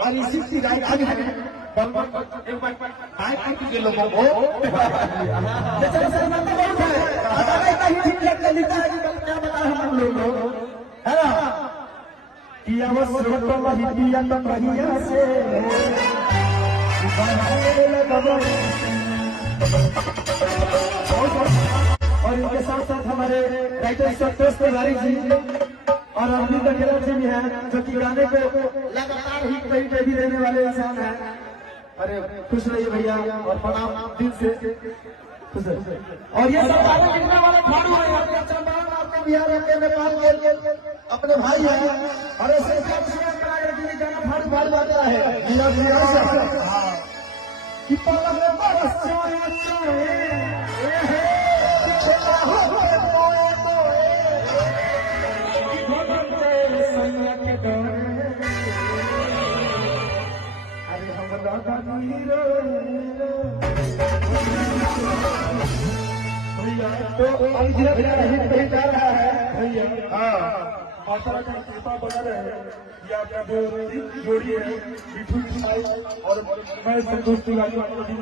और इसी की राइटिंग है एक बार टाइप करके लोगों को क्या बता हम लोग है ना कि और इनके साथ साथ हमारे राइटर संतोष तिवारी जी और अरविंद अकेला जी भी हैं जो कि गाने को लगातार ही कहीं पे भी देने वाले इंसान हैं। अरे खुश रहिए भैया और प्रणाम दिल से खुश रहिए। और ये सब जितना वाले खाड़ू है आपके चंपारण आपके बिहार आपके नेपाल के अपने भाई हैं और ऐसे गाना फाड़ू फाड़ जाता है कि पाला में बरस तो भैया कहीं जा रहा है भैया। हाँ माता का कृपा बना रहे ये आपका जो जोड़ी है मिठू और मैं संतोष तिवारी आपको दी